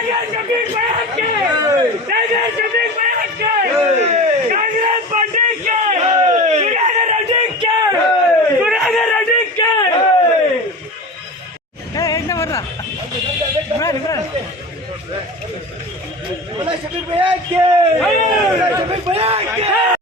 Olha, Xavier, vem aqui! Olha, Xavier, vem aqui!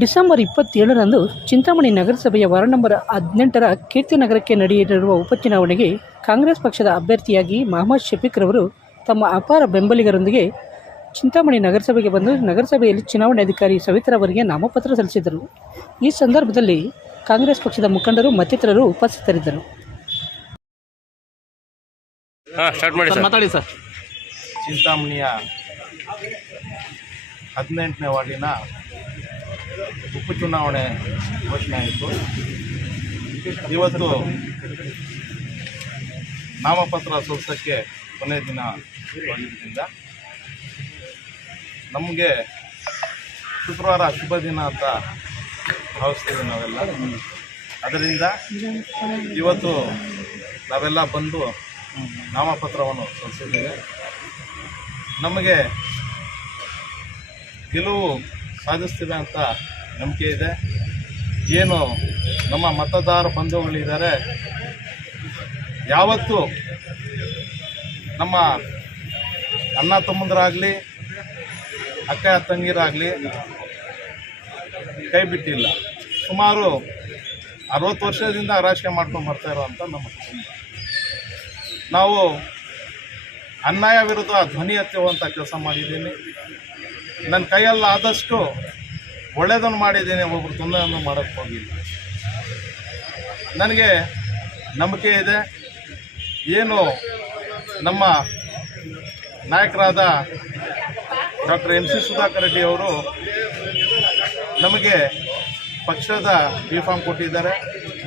December ಇಪ್ಪತ್ತೇಳರಂದು Chintamani ನಗರಸಭೆಯ ward number ಹದಿನೆಂಟರ ಕೀರ್ತಿನಗರಕ್ಕೆ ನಡೆಯಲಿರುವ ಉಪಚುನಾವಣೆಗೆ ಕಾಂಗ್ರೆಸ್ ಪಕ್ಷದ ಅಭ್ಯರ್ಥಿಯಾಗಿ ಮಹಮ್ಮದ್ ಶಫೀಕ್ ರವರು ತಮ್ಮ ಅಪಾರ ಬೆಂಬಲಿಗರೊಂದಿಗೆ ಚಿಂತಾಮಣಿ ನಗರಸಭೆಗೆ ಬಂದು ನಗರಸಭೆಯಲ್ಲಿ ಚುನಾವಣೆ ಅಧಿಕಾರಿ ಸವಿತಾರವರಿಗೆ ನಾಮಪತ್ರ ಸಲ್ಲಿಸಿದರು. ಈ ಸಂದರ್ಭದಲ್ಲಿ ಕಾಂಗ್ರೆಸ್ ಪಕ್ಷದ ಮುಖಂಡರು ಮತ್ತಿತರರು ಉಪಸ್ಥಿತರಿದ್ದರು. ಹಾಂ ಸ್ಟಾರ್ಟ್ ಮಾಡಿ ಸರ್. ಮಾತಾಡಿ ಸರ್. ಚಿಂತಾಮಣಿಯ ಹದಿನೆಂಟನೇ ವಾರ್ಡಿನ ಉಪಚುನಾವಣೆ ಘೋಷಣೆ ಆಯಿತು. ಇವತ್ತು ನಾಮಪತ್ರ ಸಲ್ಲಿಸೋಕ್ಕೆ ಕೊನೆ ದಿನ ಆಗಿದ್ದರಿಂದ ನಮಗೆ ಶುಕ್ರವಾರ ಶುಭ ದಿನ ಅಂತ ಭಾವಿಸ್ತೀವಿ ನಾವೆಲ್ಲ. ಅದರಿಂದ ಇವತ್ತು ನಾವೆಲ್ಲ ಬಂದು ನಾಮಪತ್ರವನ್ನು ಸಲ್ಲಿಸಿದ್ದೇವೆ. ನಮಗೆ ಗೆಲುವು ಸಾಧಿಸ್ತೀವಿ ಅಂತ ನಂಬಿಕೆ ಇದೆ. ಏನು ನಮ್ಮ ಮತದಾರ ಬಂಧುಗಳಿದ್ದಾರೆ, ಯಾವತ್ತೂ ನಮ್ಮ ಅಣ್ಣ ತಮ್ಮಂದರಾಗಲಿ, ಅಕ್ಕ ತಂಗಿರಾಗಲಿ ಕೈ ಬಿಟ್ಟಿಲ್ಲ. ಸುಮಾರು ಅರವತ್ತು ವರ್ಷದಿಂದ ರಾಜಕೀಯ ಮಾಡ್ಕೊಂಡು ಬರ್ತಾ ಇರೋವಂಥ ನಮ್ಮ ನಾವು ಅನ್ಯಾಯ ವಿರುದ್ಧ ಧ್ವನಿ ಎತ್ತುವಂಥ ಕೆಲಸ ಮಾಡಿದ್ದೀನಿ. ನನ್ನ ಕೈಯಲ್ಲಿ ಆದಷ್ಟು ಒಳ್ಳೆಯದನ್ನು ಮಾಡಿದ್ದೀನಿ ಒಬ್ಬರು ತೊಂದರೆಯನ್ನು ಮಾಡೋಕ್ಕೆ ಹೋಗಿಲ್ಲ. ನನಗೆ ನಂಬಿಕೆ ಇದೆ. ಏನು ನಮ್ಮ ನಾಯಕರಾದ doctor M C Sudhakar Reddy ಅವರು ನಮಗೆ ಪಕ್ಷದ ಬಿ ಫಾರ್ಮ್ ಕೊಟ್ಟಿದ್ದಾರೆ.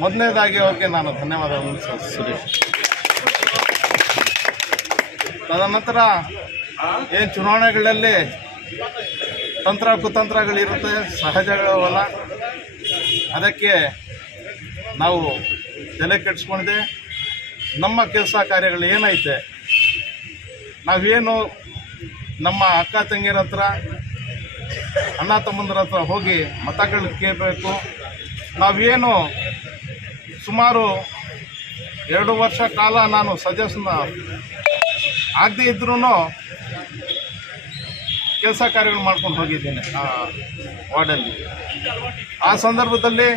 ಮೊದಲನೇದಾಗಿ ಅವ್ರಿಗೆ ನಾನು ಧನ್ಯವಾದಗಳನ್ನು ಸಲ್ಲಿಸ್ತೀನಿ. ತದನಂತರ ಏನು ಚುನಾವಣೆಗಳಲ್ಲಿ ತಂತ್ರ ಕುತಂತ್ರಗಳಿರುತ್ತೆ, ಸಹಜಗಳವಲ್ಲ. ಅದಕ್ಕೆ ನಾವು ತಲೆ ಕೆಡಿಸ್ಕೊಂಡಿದೆ, ನಮ್ಮ ಕೆಲಸ ಕಾರ್ಯಗಳು ಏನೈತೆ? ನಾವೇನು ನಮ್ಮ ಅಕ್ಕ ತಂಗಿಯರ ಹತ್ರ, ಅಣ್ಣ ತಮ್ಮಂದ್ರ ಹತ್ರ ಹೋಗಿ ಮತಗಳು ಕೇಳಬೇಕು? ನಾವೇನು ಸುಮಾರು ಎರಡು ವರ್ಷ ಕಾಲ ನಾನು ಸಜೆಸ್ನ ಆಗದೇ ಇದ್ರೂ ಕೆಲಸ ಕಾರ್ಯಗಳು ಮಾಡ್ಕೊಂಡು ಹೋಗಿದ್ದೀನಿ ಆ ವಾರ್ಡಲ್ಲಿ. ಆ ಸಂದರ್ಭದಲ್ಲಿ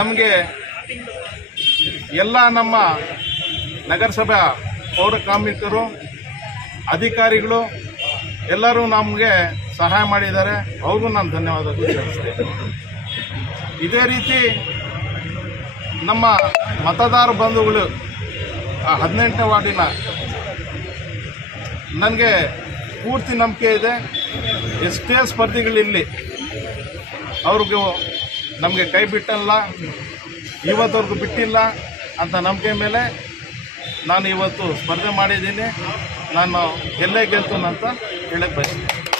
ನಮಗೆ ಎಲ್ಲ ನಮ್ಮ ನಗರಸಭಾ ಪೌರ ಕಾರ್ಮಿಕರು, ಅಧಿಕಾರಿಗಳು ಎಲ್ಲರೂ ನಮಗೆ ಸಹಾಯ ಮಾಡಿದ್ದಾರೆ. ಅವ್ರಿಗೂ ನಾನು ಧನ್ಯವಾದಗಳು ತಿಳಿಸ್ತೇನೆ. ಇದೇ ರೀತಿ ನಮ್ಮ ಮತದಾರ ಬಂಧುಗಳು ಆ ಹದಿನೆಂಟನೇ ವಾರ್ಡಿನ ನನಗೆ ಪೂರ್ತಿ ನಂಬಿಕೆ ಇದೆ. ಎಷ್ಟೇ ಸ್ಪರ್ಧಿಗಳಿರಲಿ, ಅವ್ರಿಗೂ ನಮಗೆ ಕೈ ಬಿಟ್ಟಲ್ಲ, ಇವತ್ತವ್ರಿಗೂ ಬಿಟ್ಟಿಲ್ಲ ಅಂತ ನಂಬಿಕೆ ಮೇಲೆ ನಾನು ಇವತ್ತು ಸ್ಪರ್ಧೆ ಮಾಡಿದ್ದೀನಿ. ನಾನು ಎಲ್ಲೇ ಗೆಲ್ತೀನಿ ಅಂತ ಹೇಳಕ್ಕೆ ಬಯಸ್ತೀನಿ.